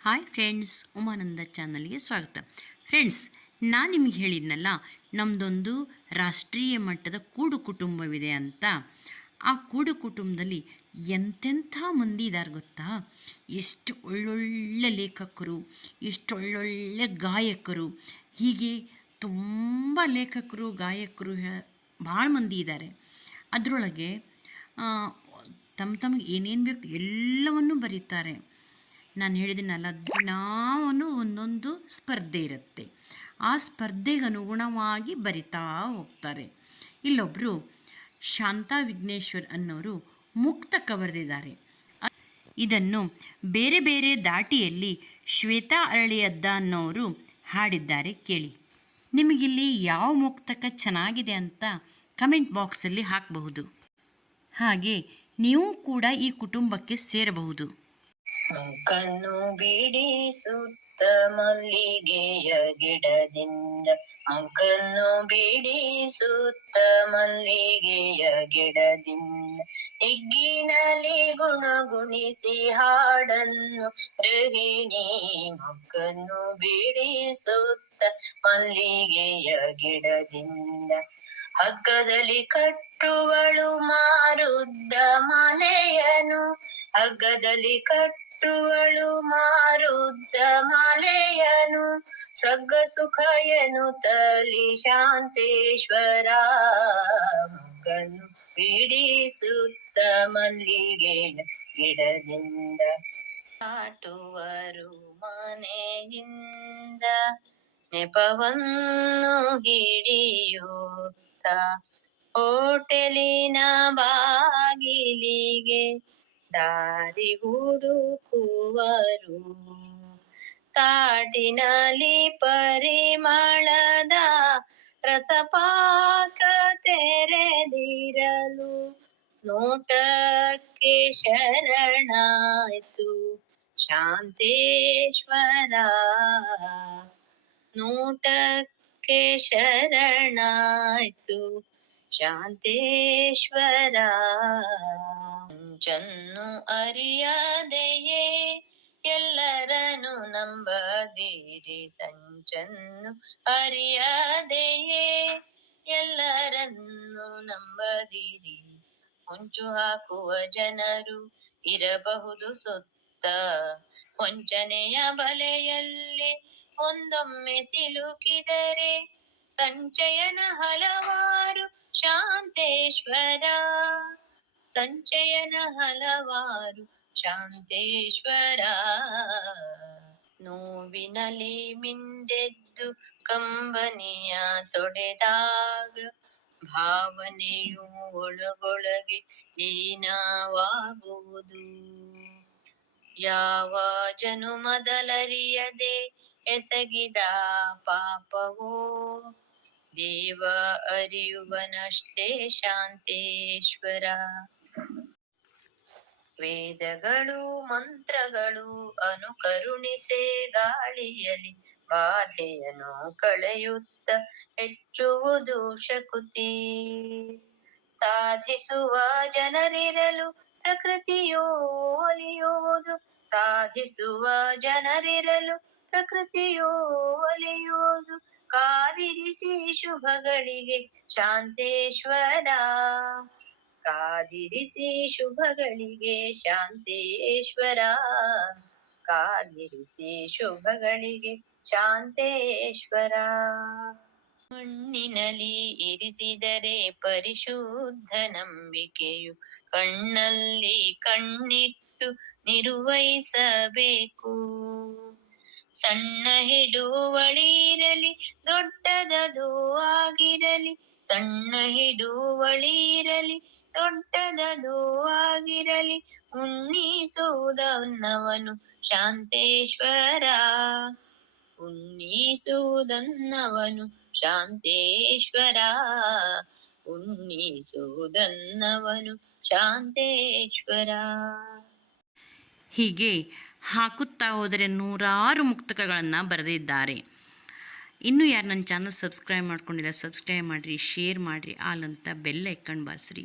Hi friends, Umananda ಚಾನಲ್ಗೆ ಸ್ವಾಗತ. Friends, ನಾನು ನಿಮಗೆ ಹೇಳಿದ್ನಲ್ಲ, ನಮ್ಮದೊಂದು ರಾಷ್ಟ್ರೀಯ ಮಟ್ಟದ ಕೂಡು ಕುಟುಂಬವಿದೆ ಅಂತ. ಆ ಕೂಡು ಕುಟುಂಬದಲ್ಲಿ ಎಂತೆಂಥ ಮಂದಿ ಇದ್ದಾರೆ ಗೊತ್ತಾ? ಎಷ್ಟು ಒಳ್ಳೊಳ್ಳೆ ಲೇಖಕರು, ಎಷ್ಟು ಒಳ್ಳೊಳ್ಳೆ ಗಾಯಕರು, ಹೀಗೆ ತುಂಬ ಲೇಖಕರು ಗಾಯಕರು ಭಾಳ ಮಂದಿ ಇದ್ದಾರೆ. ಅದರೊಳಗೆ ತಮಗೆ ಏನೇನು ಬೇಕು ಎಲ್ಲವನ್ನೂ ಬರೀತಾರೆ. ನಾನು ಹೇಳಿದ್ದೀನಲ್ಲ, ದಿನಾವೂ ಒಂದೊಂದು ಸ್ಪರ್ಧೆ ಇರುತ್ತೆ. ಆ ಸ್ಪರ್ಧೆಗೆ ಅನುಗುಣವಾಗಿ ಬರಿತಾ ಹೋಗ್ತಾರೆ. ಇಲ್ಲೊಬ್ಬರು ಶಾಂತಾ ವಿಘ್ನೇಶ್ವರ್ ಅನ್ನೋರು ಮುಕ್ತಕ ಬರೆದಿದ್ದಾರೆ. ಇದನ್ನು ಬೇರೆ ಬೇರೆ ದಾಟಿಯಲ್ಲಿ ಶ್ವೇತಾ ಅರಳಿಯದ್ದ ಅನ್ನೋರು ಹಾಡಿದ್ದಾರೆ, ಕೇಳಿ. ನಿಮಗಿಲ್ಲಿ ಯಾವ ಮುಕ್ತಕ ಚೆನ್ನಾಗಿದೆ ಅಂತ ಕಮೆಂಟ್ ಬಾಕ್ಸಲ್ಲಿ ಹಾಕಬಹುದು. ಹಾಗೆ ನೀವು ಕೂಡ ಈ ಕುಟುಂಬಕ್ಕೆ ಸೇರಬಹುದು. ಕಣ್ಣು ಬಿಡಿಸುತ್ತ ಮಲ್ಲಿಗೆಯ ಗಿಡದಿಂದ, ಕಣ್ಣು ಬಿಡಿಸುತ್ತ ಮಲ್ಲಿಗೆಯ ಗಿಡದಿಂದ, ಹಿಗ್ಗಿನಲ್ಲಿ ಗುಣಗುಣಿಸಿ ಹಾಡನ್ನು ಗೃಹಿಣಿ. ಮಕ್ಕನ್ನು ಬಿಡಿಸುತ್ತ ಮಲ್ಲಿಗೆಯ ಗಿಡದಿಂದ, ಹಗ್ಗದಲ್ಲಿ ಕಟ್ಟುವಳು ಮಾರುದ್ದ ಮಾಲೆಯನು, ಹಗ್ಗದಲ್ಲಿ ಕಟ್ಟುವಳು ಮಾರುದ್ದ ಮಾಲೆಯನು, ಸಗ್ಗ ಸುಖ ಎನ್ನುತ್ತಲಿ ಶಾಂತೇಶ್ವರ. ಮಗನು ಬಿಡಿಸುತ್ತ ಮಲ್ಲಿಗೆಯ ಗಿಡದಿಂದ, ದಾಟುವರು ಮನೆಯಿಂದ ನೆಪವನ್ನು ಹಿಡಿಯುತ್ತ, ಹೋಟೆಲಿನ ಬಾಗಿಲಿಗೆ ದಾರಿ ಹುಡುಕುವರು. ತಾಟಿನಲ್ಲಿ ಪರಿಮಳದ ರಸಪಾಕ ತೆರೆದಿರಲು, ನೋಟಕ್ಕೆ ಶರಣಾಯ್ತು ಶಾಂತೇಶ್ವರ. ನೋಟಕ್ಕೆ ಶರಣಾಯ್ತು ಶಾಂತೇಶ್ವರ. ಸಂಚನ್ನು ಅರಿಯದೆಯೇ ಎಲ್ಲರನ್ನು ನಂಬದಿರಿ, ಸಂಚನ್ನು ಅರಿಯದೆಯೇ ಎಲ್ಲರನ್ನು ನಂಬದಿರಿ. ಹೊಂಚು ಹಾಕುವ ಜನರು ಇರಬಹುದು ಸುತ್ತ, ವಂಚನೆಯ ಬಲೆಯಲ್ಲಿ ಒಂದೊಮ್ಮೆ ಸಿಲುಕಿದರೆ ಸಂಚಯನ ಹಲವಾರು ಶಾಂತೇಶ್ವರ. ಸಂಚಯನ ಹಲವಾರು ಶಾಂತೇಶ್ವರ. ನೋವಿನಲ್ಲಿ ಮಿಂದೆದ್ದು ಕಂಬನಿಯ ತೊಡೆದಾಗ, ಭಾವನೆಯು ಒಳಗೊಳಗೆ ಲೀನವಾಗುವುದು. ಯಾವ ಜನುಮದಲರಿಯದೆ ಎಸಗಿದ ಪಾಪವೋ ದೇವ ಅರಿಯುವನಷ್ಟೇ ಶಾಂತೇಶ್ವರ. ವೇದಗಳು ಮಂತ್ರಗಳು ಅನುಕರುಣಿಸೆ ಗಾಳಿಯಲಿ ಬಾಧೆಯನ್ನು ಕಳೆಯುತ್ತ ಹೆಚ್ಚುವುದು ಶಕುತಿ. ಸಾಧಿಸುವ ಜನರಿರಲು ಪ್ರಕೃತಿಯೋ ಒಲಿಯುವುದು, ಸಾಧಿಸುವ ಜನರಿರಲು ಪ್ರಕೃತಿಯೋ ಒಲಿಯುವುದು. ಕಾದಿರಿಸಿ ಶುಭಗಳಿಗೆ ಶಾಂತೇಶ್ವರ, ಕಾದಿರಿಸಿ ಶುಭಗಳಿಗೆ ಶಾಂತೇಶ್ವರ, ಕಾದಿರಿಸಿ ಶುಭಗಳಿಗೆ ಶಾಂತೇಶ್ವರ. ಮಣ್ಣಿನಲ್ಲಿ ಇರಿಸಿದರೆ ಪರಿಶುದ್ಧ ನಂಬಿಕೆಯು ಕಣ್ಣಲ್ಲಿ ಕಣ್ಣಿಟ್ಟು ನಿರ್ವಹಿಸಬೇಕು. ಸಣ್ಣ ಹಿಡುವಳಿರಲಿ ದೊಡ್ಡದದು ಆಗಿರಲಿ, ಸಣ್ಣ ಹಿಡುವಳಿರಲಿ ದೊಡ್ಡದದು ಆಗಿರಲಿ, ಉಣ್ಣಿಸುವುದನ್ನವನು ಶಾಂತೇಶ್ವರ, ಉಣ್ಣಿಸುವುದನ್ನವನು ಶಾಂತೇಶ್ವರ, ಉಣ್ಣಿಸುವುದನ್ನವನು ಶಾಂತೇಶ್ವರ. ಹೀಗೆ ಹಾಕುತ್ತಾ ಹೋದರೆ ನೂರಾರು ಮುಕ್ತಕಗಳನ್ನು ಬರೆದಿದ್ದಾರೆ. ಇನ್ನೂ ಯಾರು ನನ್ನ ಚಾನಲ್ ಸಬ್ಸ್ಕ್ರೈಬ್ ಮಾಡ್ಕೊಂಡಿಲ್ಲ, ಸಬ್ಸ್ಕ್ರೈಬ್ ಮಾಡಿರಿ, ಶೇರ್ ಮಾಡಿರಿ, ಆಲ್ ಅಂತ ಬೆಲ್ ಐಕನ್ ಬಾರಿಸ್ರಿ.